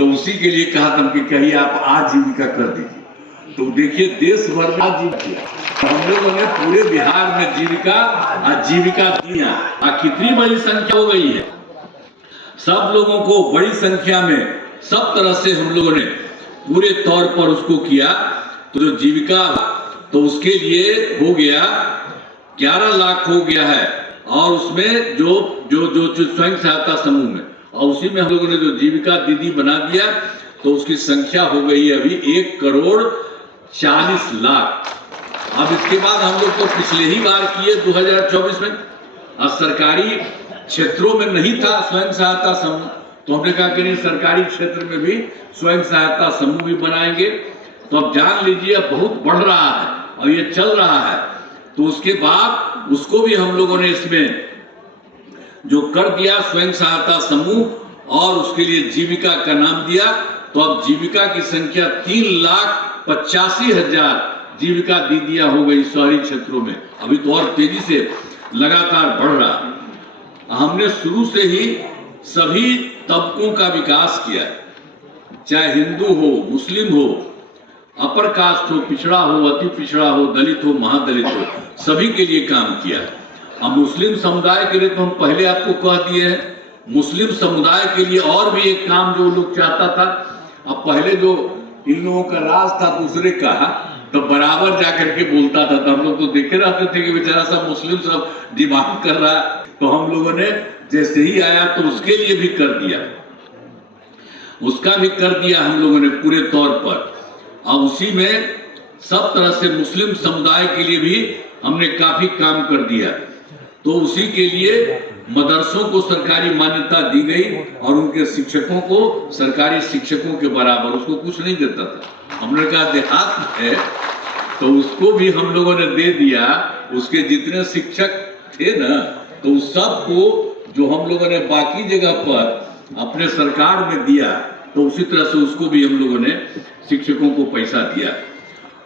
तो उसी के लिए कहा था कि कहीं आप आजीविका कर दीजिए। तो देखिए देश भर में आजीविका हम लोगों ने पूरे बिहार में आजीविका दिया। कितनी बड़ी संख्या हो गई है, सब लोगों को बड़ी संख्या में सब तरह से हम लोगों ने पूरे तौर पर उसको किया। तो जो जीविका तो उसके लिए हो गया 11 लाख हो गया है, और उसमें जो जो जो, जो स्वयं सहायता समूह में, और उसी में हम लोगों ने जो जीविका दीदी बना दिया, तो उसकी संख्या हो गई है अभी 1,40,00,000। अब इसके बाद हम लोग तो पिछले ही बार किए 2024 में, सरकारी क्षेत्रों में नहीं था स्वयं सहायता समूह, तो हमने कहा कि नहीं सरकारी क्षेत्र में भी स्वयं सहायता समूह भी बनाएंगे। तो अब जान लीजिए बहुत बढ़ रहा है और ये चल रहा है। तो उसके बाद उसको भी हम लोगों ने इसमें जो कर दिया स्वयं सहायता समूह, और उसके लिए जीविका का नाम दिया। तो अब जीविका की संख्या 3,85,000 जीविका दीदियां हो गई शहरी क्षेत्रों में। अभी तो और तेजी से लगातार बढ़ रहा है। हमने शुरू से ही सभी तबकों का विकास किया, चाहे हिंदू हो, मुस्लिम हो, अपर कास्ट हो, पिछड़ा हो, अति पिछड़ा हो, दलित हो, महादलित हो, सभी के लिए काम किया। अब मुस्लिम समुदाय के लिए तो हम पहले आपको कह दिए हैं, मुस्लिम समुदाय के लिए और भी एक काम जो लोग चाहता था। अब पहले जो इन लोगों का राज था दूसरे का, तो बराबर जाकर के बोलता था, तो हम लोग तो देखे रहते थे कि बेचारा सब मुस्लिम सब डिमांड कर रहा है। तो हम लोगों ने जैसे ही आया तो उसके लिए भी कर दिया, उसका भी कर दिया हम लोगों ने पूरे तौर पर। अब उसी में सब तरह से मुस्लिम समुदाय के लिए भी हमने काफी काम कर दिया। तो उसी के लिए मदरसों को सरकारी मान्यता दी गई, और उनके शिक्षकों को सरकारी शिक्षकों के बराबर, उसको कुछ नहीं देता था। हमने कहा देहात है तो उसको भी हम लोगों ने दे दिया। उसके जितने शिक्षक थे ना, तो उस सबको जो हम लोगों ने बाकी जगह पर अपने सरकार में दिया, तो उसी तरह से उसको भी हम लोगों ने शिक्षकों को पैसा दिया।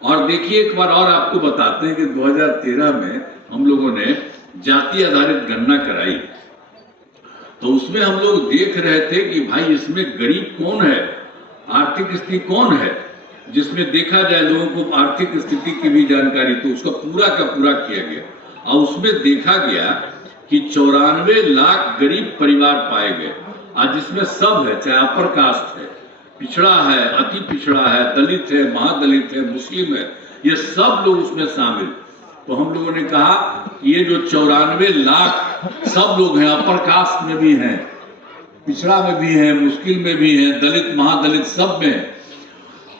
और देखिए एक बार और आपको बताते हैं कि 2013 में हम लोगों ने जाति आधारित गणना कराई। तो उसमें हम लोग देख रहे थे कि भाई इसमें गरीब कौन है, आर्थिक स्थिति कौन है, जिसमें देखा जाए लोगों को आर्थिक स्थिति की भी जानकारी, तो उसका पूरा का पूरा किया गया। और उसमें देखा गया कि 94 लाख गरीब परिवार पाए गए, आज जिसमें सब है, चाहे अपर कास्ट है, पिछड़ा है, अति पिछड़ा है, दलित है, महादलित है, मुस्लिम है, ये सब लोग उसमें शामिल। तो हम लोगों ने कहा कि ये जो 94 लाख सब लोग हैं, अपर कास्ट में भी हैं, पिछड़ा में भी हैं, मुस्लिम में भी हैं, दलित महादलित सब में।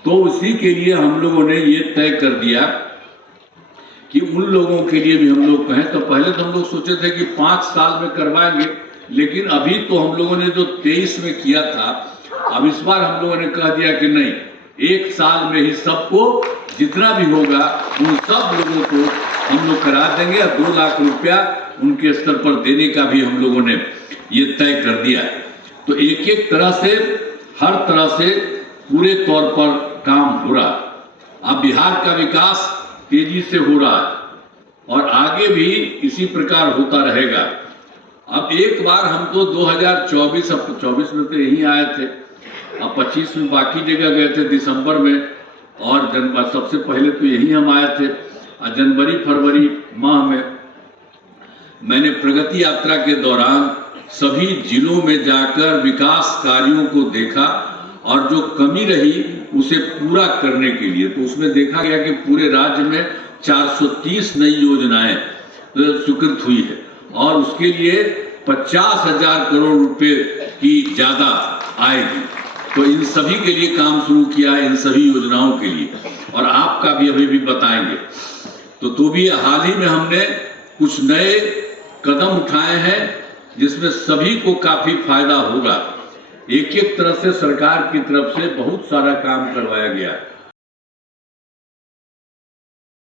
तो उसी के लिए हम लोगों ने ये तय कर दिया कि उन लोगों के लिए भी हम लोग कहें। तो पहले तो हम लोग सोचे थे कि 5 साल में करवाएंगे, लेकिन अभी तो हम लोगों ने जो 23 में किया था, अब इस बार हम लोगों ने कह दिया कि नहीं, 1 साल में ही सबको जितना भी होगा उन सब लोगों को हम लोग करा देंगे, और 2 लाख रुपया उनके स्तर पर देने का भी हम लोगों ने ये तय कर दिया। तो एक एक तरह से हर तरह से पूरे तौर पर काम हो रहा। अब बिहार का विकास तेजी से हो रहा है, और आगे भी इसी प्रकार होता रहेगा। अब एक बार हम तो 2024, अब 24 में तो यहीं आए थे, अब 25 में बाकी जगह गए थे दिसंबर में, और सबसे पहले तो यहीं हम आए थे। जनवरी फरवरी माह में मैंने प्रगति यात्रा के दौरान सभी जिलों में जाकर विकास कार्यों को देखा, और जो कमी रही उसे पूरा करने के लिए, तो उसमें देखा गया कि पूरे राज्य में 430 नई योजनाएं स्वीकृत हुई है, और उसके लिए 50,000 करोड़ रुपए की ज्यादा आएगी। तो इन सभी के लिए काम शुरू किया, इन सभी योजनाओं के लिए, और आपका भी अभी भी बताएंगे। तो भी हाल ही में हमने कुछ नए कदम उठाए हैं, जिसमें सभी को काफी फायदा होगा। एक एक तरह से सरकार की तरफ से बहुत सारा काम करवाया गया।